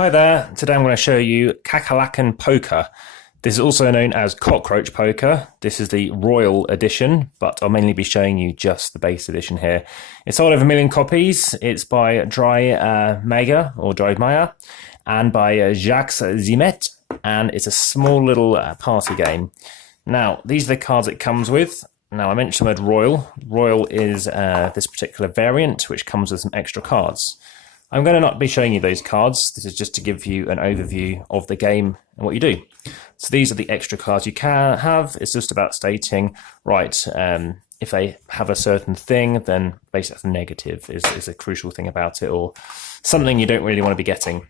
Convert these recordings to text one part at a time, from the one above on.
Hi there, today I'm going to show you Kakerlaken Poker. This is also known as Cockroach Poker. This is the Royal Edition, but I'll mainly be showing you just the base edition here. It's sold over 1 million copies. It's by Dry Mega, or Dry Maya, and by Jacques Zimet, and it's a small little party game. Now, these are the cards it comes with. Now, I mentioned the word Royal. Royal is this particular variant, which comes with some extra cards. I'm going to not be showing you those cards. This is just to give you an overview of the game and what you do. So these are the extra cards you can have. It's just about stating, right, if they have a certain thing, then basically that's a negative is a crucial thing about it, or something you don't really want to be getting.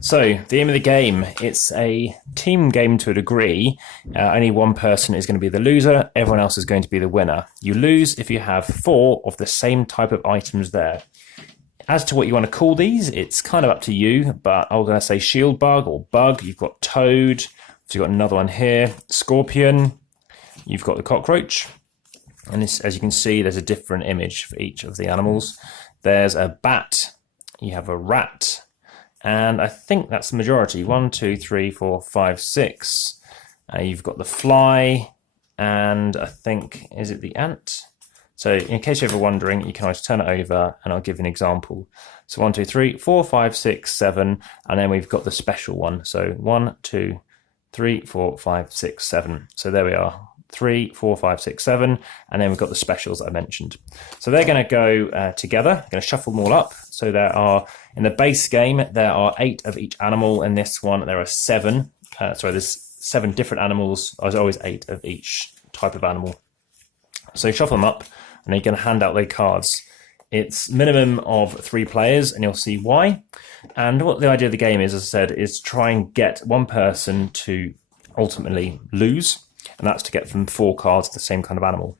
So the aim of the game, it's a team game to a degree. Only one person is going to be the loser. Everyone else is going to be the winner. You lose if you have 4 of the same type of items there. As to what you want to call these, it's kind of up to you, but I'm going to say shield bug or bug. You've got toad, so you've got another one here, scorpion, you've got the cockroach, and this, as you can see, there's a different image for each of the animals. There's a bat, you have a rat, and I think that's the majority. 1, 2, 3, 4, 5, 6. You've got the fly, and I think, is it the ant? So in case you're ever wondering, you can always turn it over and I'll give you an example. So 1, 2, 3, 4, 5, 6, 7, and then we've got the special one. So 1, 2, 3, 4, 5, 6, 7. So there we are, 3, 4, 5, 6, 7, and then we've got the specials that I mentioned. So they're going to go together. I'm going to shuffle them all up. So there are, in the base game, there are 8 of each animal. In this one, there are 7. There's 7 different animals. There's always 8 of each type of animal. So shuffle them up, and you're going to hand out their cards. It's minimum of 3 players, and you'll see why. And what the idea of the game is, as I said, is try and get one person to ultimately lose, and that's to get from 4 cards the same kind of animal.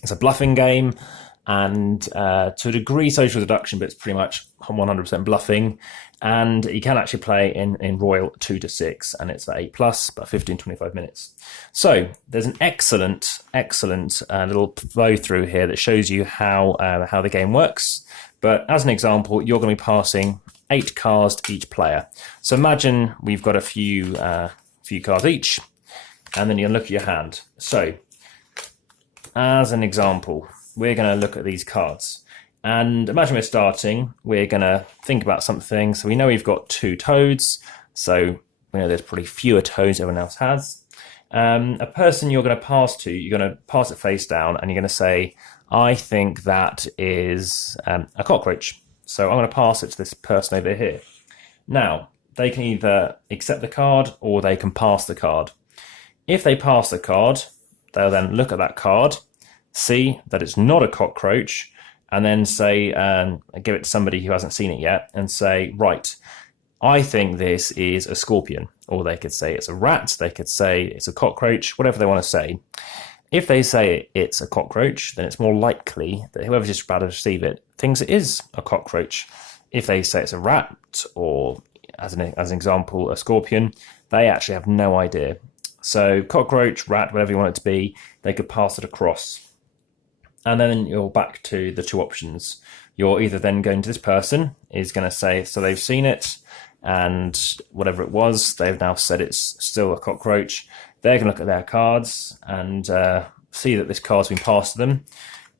It's a bluffing game, and to a degree social deduction, but it's pretty much 100% bluffing. And you can actually play in Royal 2 to 6, and it's at 8+, about 15-25 minutes. So there's an excellent little flow through here that shows you how the game works. But as an example, you're going to be passing 8 cards to each player. So imagine we've got a few cards each, and then you look at your hand. So as an example, we're going to look at these cards. And imagine we're starting, we're going to think about something. So we know we've got 2 toads. So we know there's probably fewer toads everyone else has. A person you're going to pass to, you're going to pass it face down, and you're going to say, I think that is a cockroach. So I'm going to pass it to this person over here. Now, they can either accept the card or they can pass the card. If they pass the card, they'll then look at that card, see that it's not a cockroach, and then say, give it to somebody who hasn't seen it yet, and say, right, I think this is a scorpion. Or they could say it's a rat, they could say it's a cockroach, whatever they want to say. If they say it's a cockroach, then it's more likely that whoever's just about to receive it thinks it is a cockroach. If they say it's a rat, or as an example, a scorpion, they actually have no idea. So cockroach, rat, whatever you want it to be, they could pass it across. And then you're back to the 2 options. You're either then going to this person, is going to say, so they've seen it, and whatever it was, they've now said it's still a cockroach. They're going to look at their cards and see that this card's been passed to them,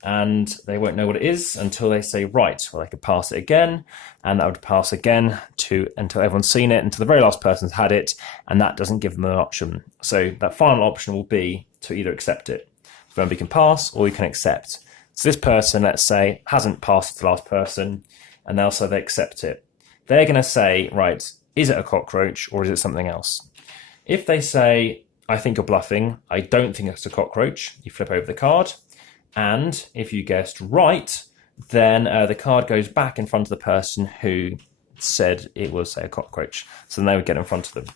and they won't know what it is until they say, right, well, they could pass it again, and that would pass again until everyone's seen it, until the very last person's had it, and that doesn't give them an option. So that final option will be to either accept it. You can pass or you can accept. So this person, let's say, hasn't passed to the last person, and they'll say they accept it. They're going to say, right, is it a cockroach or is it something else? If they say, I think you're bluffing, I don't think it's a cockroach, you flip over the card, and if you guessed right, then the card goes back in front of the person who said it was, say, a cockroach. So then they would get in front of them.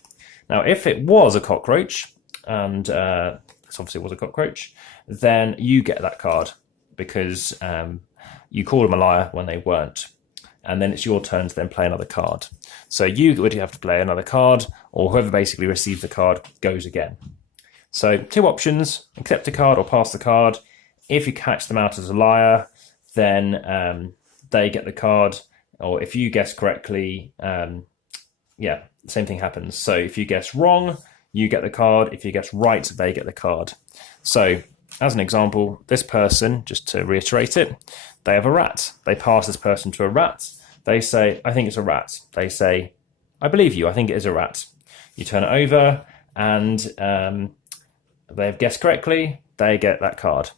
Now, if it was a cockroach, and obviously it was a cockroach, then you get that card because you called them a liar when they weren't. And then it's your turn to then play another card. So you would have to play another card, or whoever basically receives the card goes again. So 2 options, accept the card or pass the card. If you catch them out as a liar, then they get the card, or if you guess correctly, yeah, same thing happens. So if you guess wrong, you get the card. If you guess right, they get the card. So as an example, this person, just to reiterate it, they have a rat. They pass this person to a rat. They say, I think it's a rat. They say, I believe you, I think it is a rat. You turn it over and they've guessed correctly, they get that card.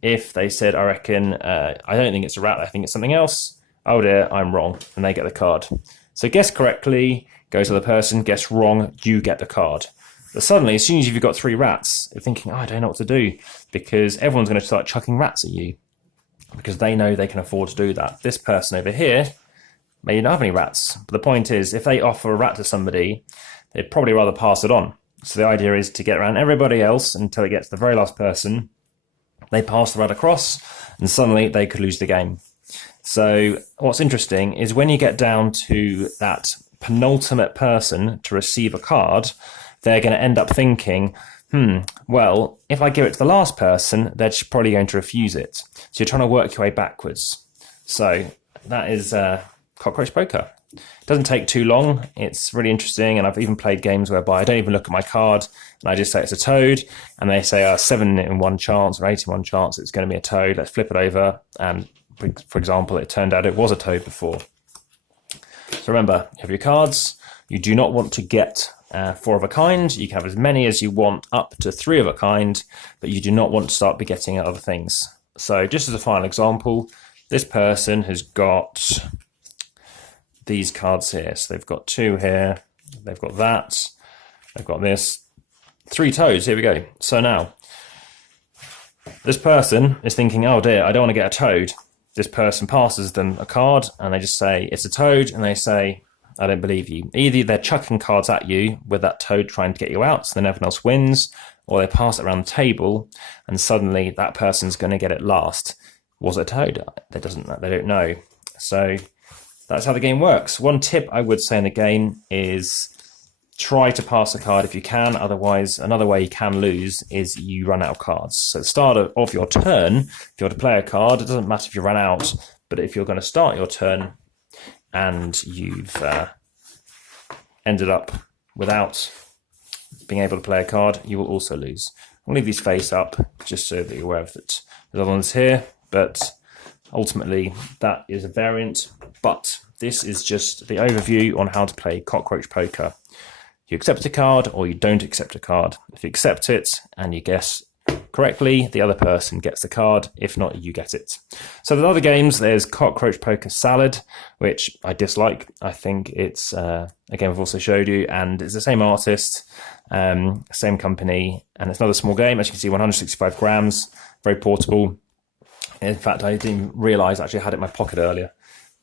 If they said, I reckon, I don't think it's a rat, I think it's something else, oh dear, I'm wrong, and they get the card. So guess correctly, goes to the person, guess wrong, you get the card. But suddenly, as soon as you've got 3 rats, you're thinking, I don't know what to do, because everyone's going to start chucking rats at you, because they know they can afford to do that. This person over here may not have any rats, but the point is, if they offer a rat to somebody, they'd probably rather pass it on. So the idea is to get around everybody else until it gets to the very last person. They pass the rat across, and suddenly they could lose the game. So what's interesting is when you get down to that penultimate person to receive a card, they're going to end up thinking, well, if I give it to the last person, they're probably going to refuse it. So you're trying to work your way backwards. So that is Cockroach Poker. It doesn't take too long. It's really interesting, and I've even played games whereby I don't even look at my card and I just say it's a toad, and they say 7 in 1 chance or 8 in 1 chance it's going to be a toad. Let's flip it over, and for example, it turned out it was a toad before. So remember, you have your cards. You do not want to get 4 of a kind. You can have as many as you want, up to 3 of a kind, but you do not want to start begetting other things. So just as a final example, this person has got these cards here. So they've got 2 here, they've got that, they've got this, 3 toads, here we go. So now, this person is thinking, oh dear, I don't want to get a toad. This person passes them a card and they just say, it's a toad, and they say, I don't believe you. Either they're chucking cards at you with that toad trying to get you out, so then everyone else wins, or they pass it around the table and suddenly that person's going to get it last. Was it a toad? They don't know. So that's how the game works. One tip I would say in the game is try to pass a card if you can. Otherwise, another way you can lose is you run out of cards. So at the start of your turn, if you want to play a card, it doesn't matter if you run out, but if you're going to start your turn and you've ended up without being able to play a card, you will also lose. I'll leave these face up just so that you're aware of that. There's other ones here, but ultimately that is a variant, but this is just the overview on how to play Cockroach Poker. You accept a card or you don't accept a card. If you accept it and you guess correctly, the other person gets the card. If not, you get it. So with other games, there's Cockroach Poker Salad, which I dislike. I think it's a game I've also showed you, and it's the same artist, same company, and it's another small game. As you can see, 165 grams, very portable. In fact, I didn't realise I actually had it in my pocket earlier.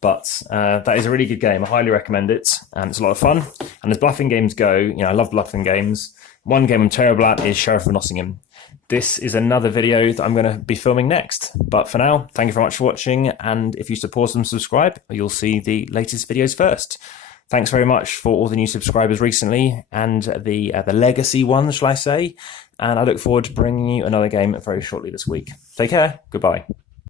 But that is a really good game. I highly recommend it, and it's a lot of fun. And as bluffing games go, I love bluffing games. One game I'm terrible at is Sheriff of Nottingham. This is another video that I'm going to be filming next. But for now, thank you very much for watching, and if you support and subscribe, you'll see the latest videos first. Thanks very much for all the new subscribers recently, and the legacy ones, shall I say. And I look forward to bringing you another game very shortly this week. Take care. Goodbye.